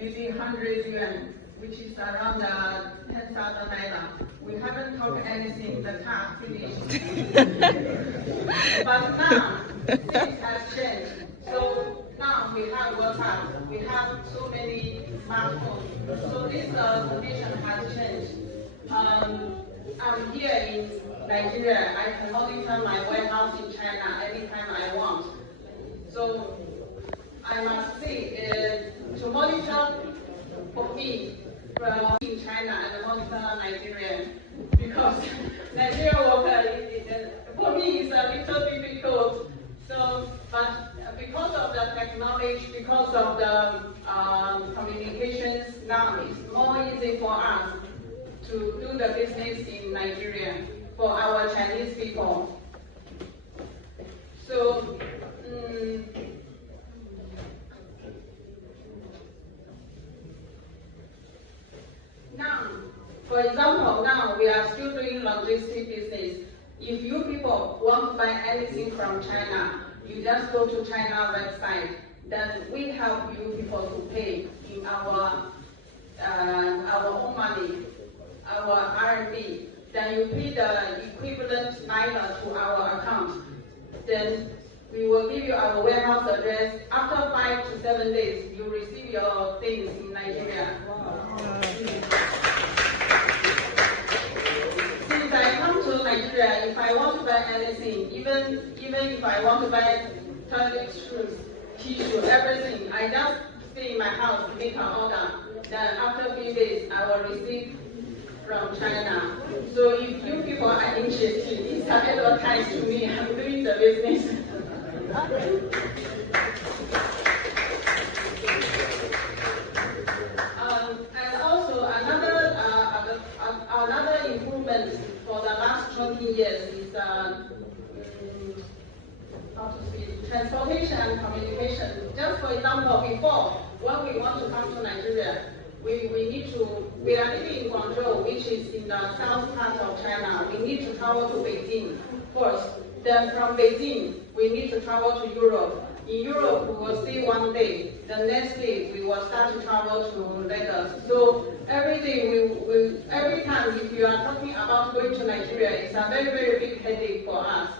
maybe 100 yuan, which is around 10,000 naira. We haven't talked anything, the car finished. But now, things have changed. So now we have WhatsApp, we have so many smartphones. So this condition has changed. I'm here in Nigeria. I can monitor my warehouse in China anytime I want. So I must say, to monitor for me from in China and monitor Nigeria, because Nigerian worker for me is a little difficult. So, but because of the technology, because of the communications, now it's more easy for us to do the business in Nigeria for our Chinese people. So, now, for example, now we are still doing logistic business. If you people want to buy anything from China, you just go to China website. Then we help you people to pay in our own money, our RMB. Then you pay the equivalent naira to our account. Then we will give you our warehouse address. After 5 to 7 days, you receive your things in Nigeria. Wow. Since I come to Nigeria, if I want to buy anything, even if I want to buy toilet shoes, tissue, everything, I just stay in my house, make an order. Then after a few days, I will receive from China. So if you people are interested, please advertise to me. I'm doing the business. And also another improvement for the last 20 years is transportation and communication. Just for example, before, when we want to come to Nigeria, we are living in Guangzhou, which is in the south part of China. We need to travel to Beijing first. Then from Beijing, we need to travel to Europe. In Europe, we will stay 1 day. The next day, we will start to travel to Lagos. So every day, every time if you are talking about going to Nigeria, it's a very, very big headache for us.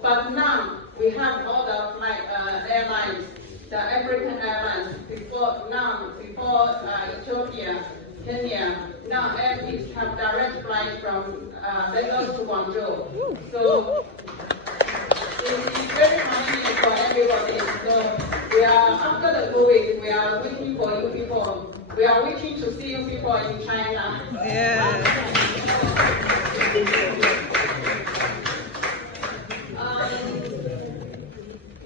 But now, we have all the airlines, the African airlines, before Ethiopia, Kenya. Now airlines have direct flight from Lagos to Guangzhou. So it's very convenient for everybody. So we are, after the COVID, we are waiting for you people. We are waiting to see you people in China. Yeah.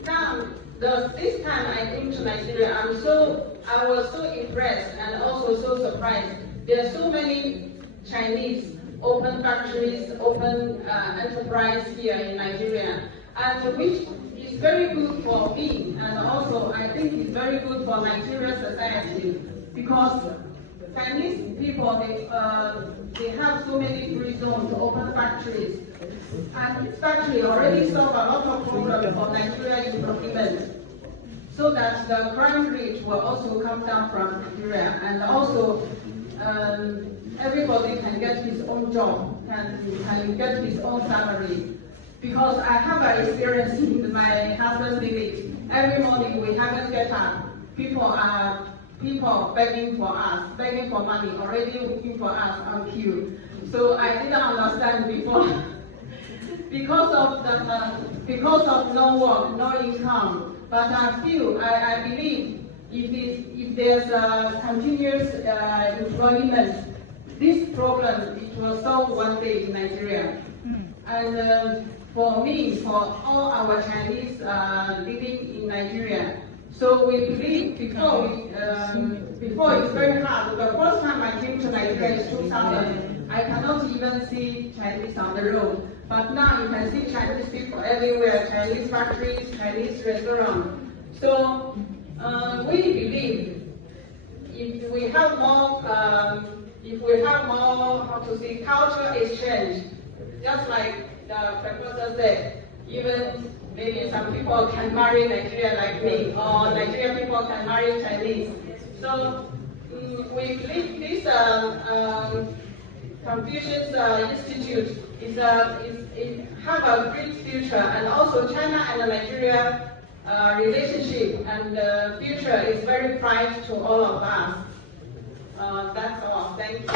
Now, this time I came to Nigeria, I was so impressed and also so surprised. There are so many Chinese open factories, open enterprise here in Nigeria, and which is very good for me, and also I think it's very good for Nigerian society, because Chinese people, they have so many free zones to open factories, and this factory already solve a lot of problems for Nigeria employment, so that the crime rate will also come down from Nigeria, and also everybody can get his own job, can get his own salary. Because I have an experience in my husband's village. Every morning we haven't get up. People begging for us, begging for money, already looking for us on queue. So I didn't understand before. because of no work, no income. But I believe if there's a continuous employment, this problem, it will solve one day in Nigeria. And for me, for all our Chinese living in Nigeria, so we believe before it's very hard. The first time I came to Nigeria is 2000. I cannot even see Chinese on the road. But now you can see Chinese people everywhere, Chinese factories, Chinese restaurants. So we believe if we have more, cultural exchange, just like the professor said, even maybe some people can marry Nigerian like me, or Nigerian people can marry Chinese. So we believe this Confucius Institute it have a great future, and also China and Nigeria relationship and the future is very bright to all of us. That's all. Thank you.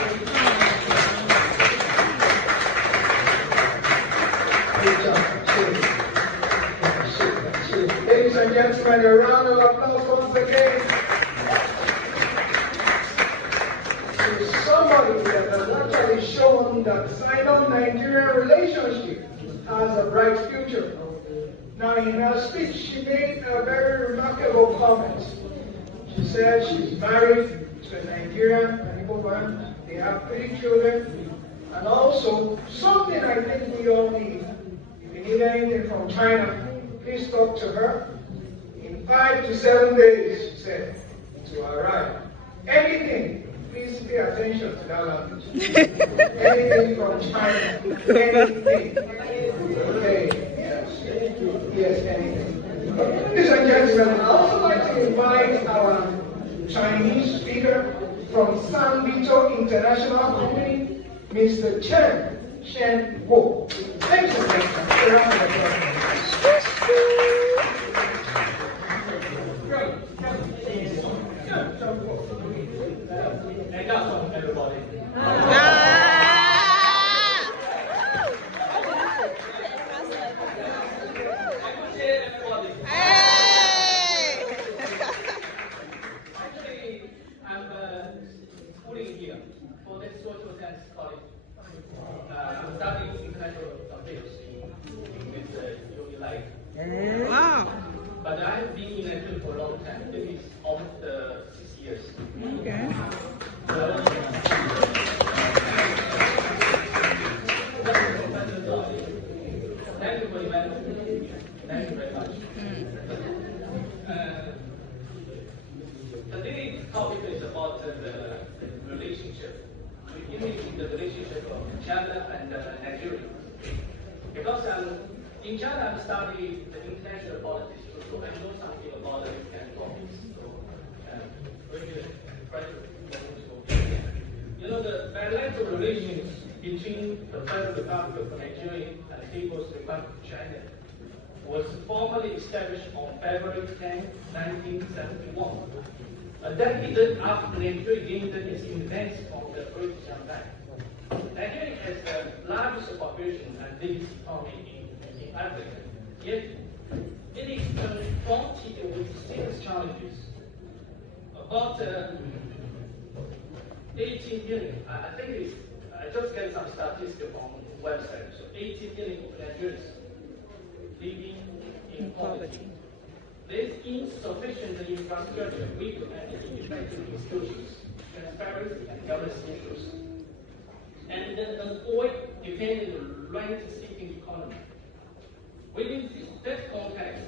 Ladies and gentlemen, a round of applause once again. So somebody that has actually shown that Sino-Nigerian relationship has a bright future. Now, in her speech, she made a very remarkable comment. She said she's married to a Nigerian woman. They have 3 children. And also, something I think we all need. If you need anything from China, please talk to her. In 5 to 7 days, she said, to arrive. Anything, please pay attention to that language. Anything from China, anything. Okay, yes, anything. Ladies and gentlemen, I'd also like to invite our Chinese speaker from San Vito International Company, Mr. Chen Shen Wo. Thank you, a round of applause. Everybody. Actually, I'm schooling here for this social science college. I'm studying international affairs with Unilag. Wow. But I have been in Nigeria for a long time. It is almost 6 years. Okay. Thank you for inviting me. Thank you very much. Today's topic is about the relationship. We imagine the relationship of China and Nigeria. Because in China, I'm studying the international politics, so I know something about the international politics. So, really pleasure to be here. You know, the bilateral relations between the Federal Republic of Nigeria and the People's Republic of China was formally established on February 10, 1971. A decade after Nigeria gained its independence from the British Empire. Nigeria has the largest population and biggest economy in Africa. Yet, it is confronted with serious challenges. About 18 million, I think it is, I just get some statistics from the website. So 18 million of Nigerians living in poverty. There is insufficient infrastructure, weak and ineffective institutions, transparency and governance issues, and an oil-dependent rent-seeking economy. Within this context,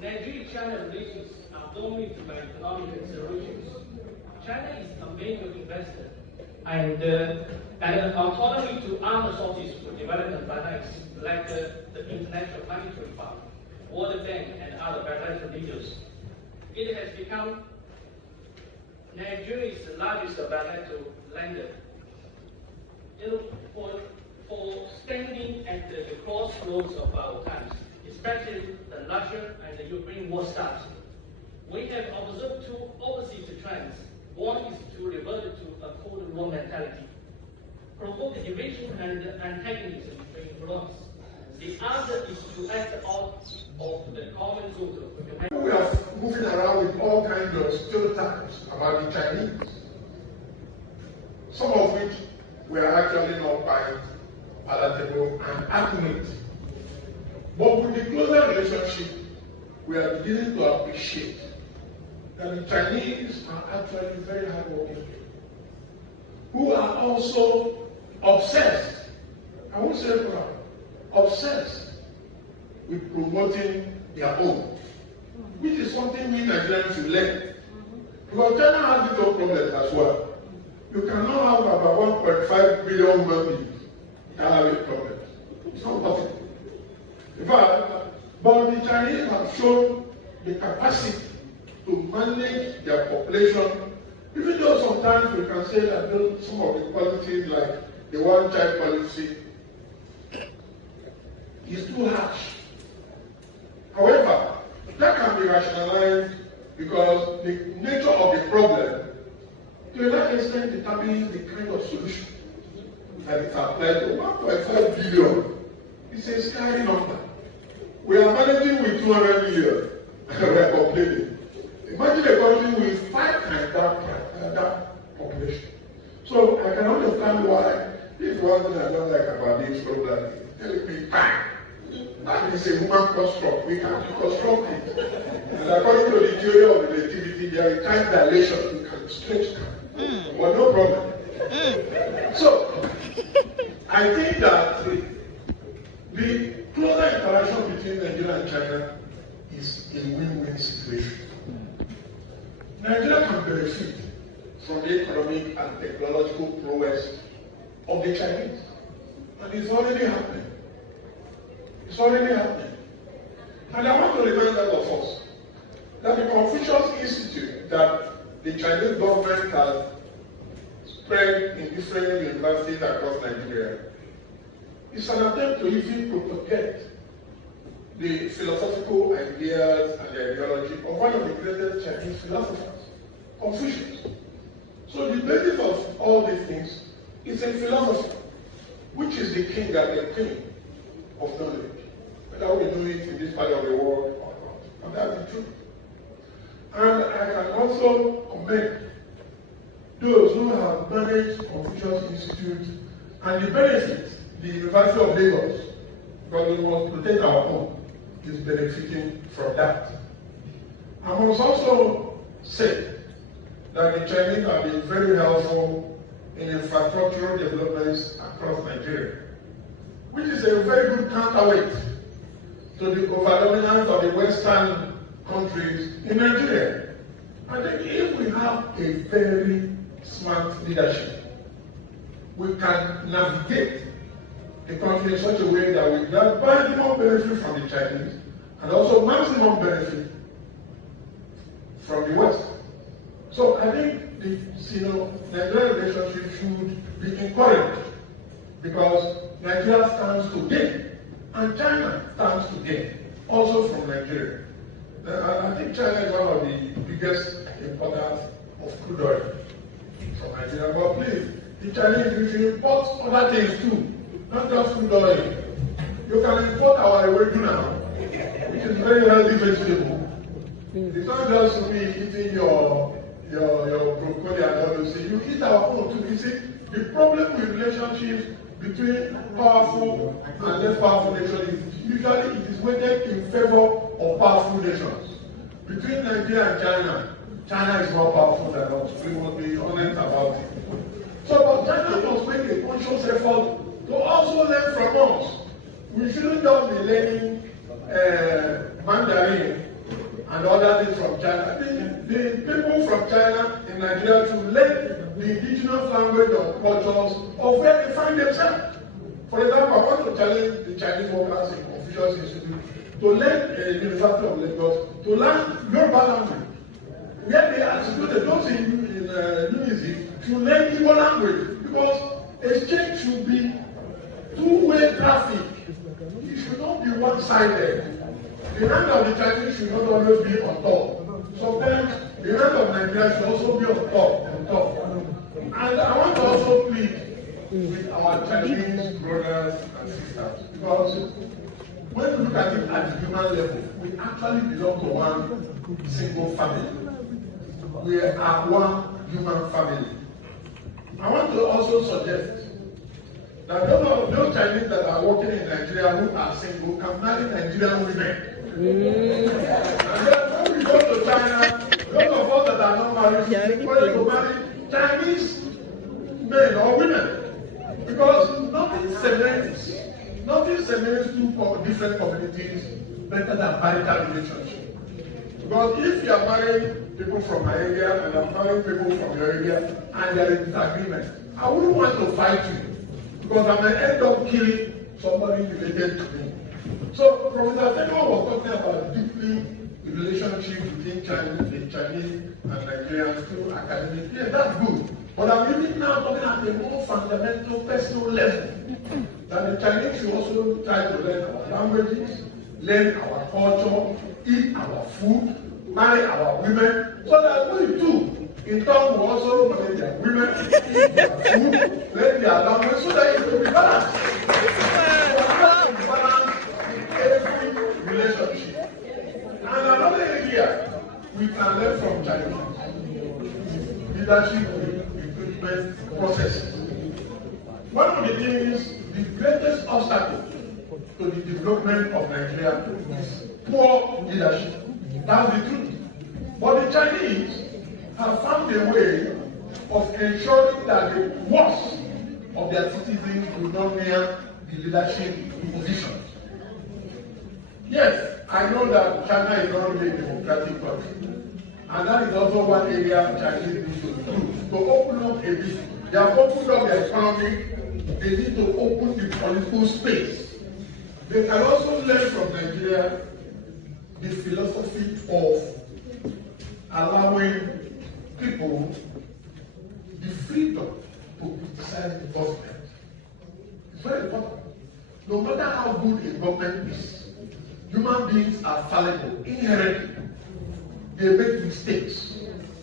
Nigeria-China relations are dominated by economic considerations. China is a major investor, and an autonomy to arm resources for development projects like the International Monetary Fund, World Bank, and other bilateral leaders. It has become Nigeria's largest bilateral lender. You know, for standing at the crossroads of our times, especially the Russia and the Ukraine war starts, we have observed 2 opposite trends. One is to revert to a Cold War mentality, provoke division and antagonism to influence. The other is to act out of the common good of humanity. We are moving around with all kinds of stereotypes about the Chinese, some of which we are actually not quite palatable and accurate. But with the closer relationship, we are beginning to appreciate that the Chinese are actually very hardworking people, who are also obsessed, I won't say proud, obsessed with promoting their own, which is something we Nigerians should learn. Because China has its own problems as well. You cannot have about 1.5 billion human beings that have a problem. It's not possible. In fact, but the Chinese have shown the capacity to manage their population Even though sometimes we can say that some of the policies, like the one-child policy, is too harsh. However, that can be rationalized because the nature of the problem to a large extent determines the kind of solution that is applied to 1.5 billion. It's a scary number. We are managing with 200 million and we are complaining. Imagine a country with 5 times that population. So I can understand why this one thing I don't like about this program is telling me time. That is a human construct. We can reconstruct it. And according to the theory of relativity, there is time dilation. You can stretch time. But no problem. So, I think that the closer interaction between Nigeria and China is a win-win situation. Nigeria can benefit from the economic and technological prowess of the Chinese. And it's already happening. It's already happening. And I want to remind all of us that the Confucius Institute that the Chinese government has spread in different universities across Nigeria is an attempt to even propagate the philosophical ideas and the ideology of one of the greatest Chinese philosophers, Confucius. So the basis of all these things is a philosophy, which is the king and the queen of knowledge. Whether we do it in this part of the world or not. And that's the truth. And I can also commend those who have managed Confucius Institute and the benefits the University of Lagos, because we must protect our own, is benefiting from that. I must also say that the Chinese have been very helpful in infrastructural developments across Nigeria, which is a very good counterweight to the overdominance of the Western countries in Nigeria. I think if we have a very smart leadership, we can navigate the country in such a way that we get maximum benefit from the Chinese and also maximum benefit from the West. So I think the Nigeria relationship should be encouraged because Nigeria stands to gain and China stands to gain also from Nigeria. I think China is one of the biggest importers of crude oil from Nigeria. But please, the Chinese should import other things too, not just crude oil. You can import our ewedu now, which is very healthy vegetable. It's not just to be eating your broccoli and all those things. You eat our food too. You see, the problem with relationships between powerful and less powerful nations is usually it is weighted in favor of powerful nations. Between Nigeria and China, China is more powerful than us. We must be honest about it. So, but China must make a conscious effort to also learn from us. We shouldn't just be learning Mandarin and other things from China. The people from China in Nigeria should learn the indigenous language or cultures of where they find themselves. For example, I want to challenge the Chinese workers in Confucius Institute to learn University of Lagos to learn Yoruba language. Where they are situated, those in Unilag should learn Igbo language because exchange should be two-way traffic. It should not be one-sided. The hand of the Chinese should not always be on top. Sometimes the hand of Nigeria should also be on top. And I want to also plead with our Chinese brothers and sisters because when we look at it at the human level, we actually belong to one single family. We are one human family. I want to also suggest that those Chinese that are working in Nigeria who are single can marry Nigerian women. And then when we go to China, those of us that are not married, we want to marry Chinese men or women. Because nothing cements two different communities better than marital relationship. Because if you are marrying people from my area and I'm marrying people from your area and there is disagreement, I wouldn't want to fight you because I may end up killing somebody related to me. So Professor Teko was talking about deeply relationship between the Chinese and Nigerians through academic. Yeah, that's good. But I'm even now talking at a more fundamental personal level. That the Chinese should also try to learn our languages, learn our culture, eat our food, marry our women, so that we too, in turn, will also marry their women, eat their food, learn their language, so that it will be balanced. So we balance in every relationship. And another area we can learn from China, leadership recruitment processes. One of the things, the greatest obstacle to the development of Nigeria is poor leadership. That's the truth. But the Chinese have found a way of ensuring that the worst of their citizens do not near the leadership positions. Yes, I know that China is not really a democratic country. And that is also one area Chinese need to do, to open up a bit. They have opened up their economy, they need to open the political space. They can also learn from Nigeria the philosophy of allowing people the freedom to criticize the government. It's very important. No matter how good a government is, human beings are fallible inherently. They make mistakes.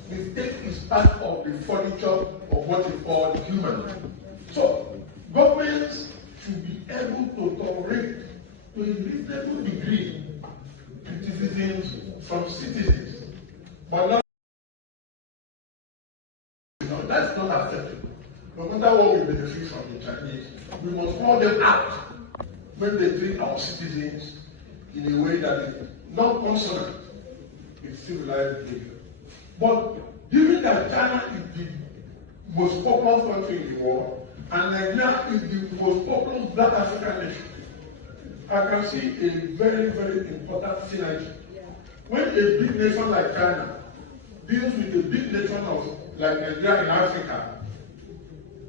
Mistake is part of the furniture of what is called human. So, governments should be able to tolerate to a reasonable degree criticisms from citizens. But not, that's not acceptable. No matter what we benefit from the Chinese, we must call them out when they treat our citizens in a way that is not consonant with civilized behavior. But given that China is the most populous country in the world, and Nigeria is the most populous Black African nation, I can see a very, very important synergy. When a big nation like China deals with a big nation like Nigeria in Africa,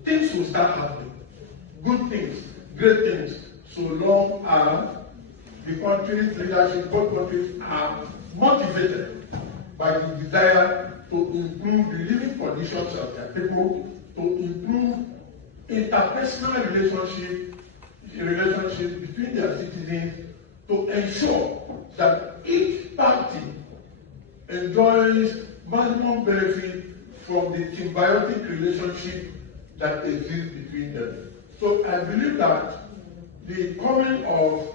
things will start happening. Good things, great things, so long as the country's leadership, both countries are motivated by the desire to improve the living conditions of their people, to improve interpersonal relationship between their citizens, to ensure that each party enjoys maximum benefit from the symbiotic relationship that exists between them. So I believe that the coming of,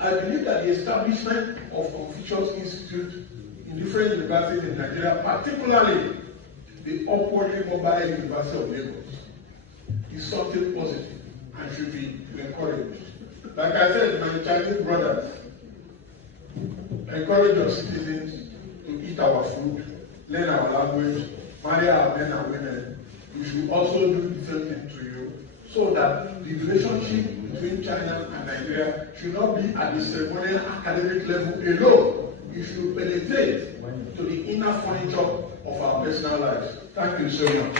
I believe that the establishment of Confucius Institute in different universities in Nigeria, particularly the upwardly mobile University of Lagos, is something positive and should be encouraged. Like I said, my Chinese brothers, encourage your citizens to eat our food, learn our language, marry our men and women. We should also do the same thing to you, so that the relationship between China and Nigeria should not be at the ceremonial academic level alone. It should penetrate to the inner furniture of our personal lives. Thank you so much.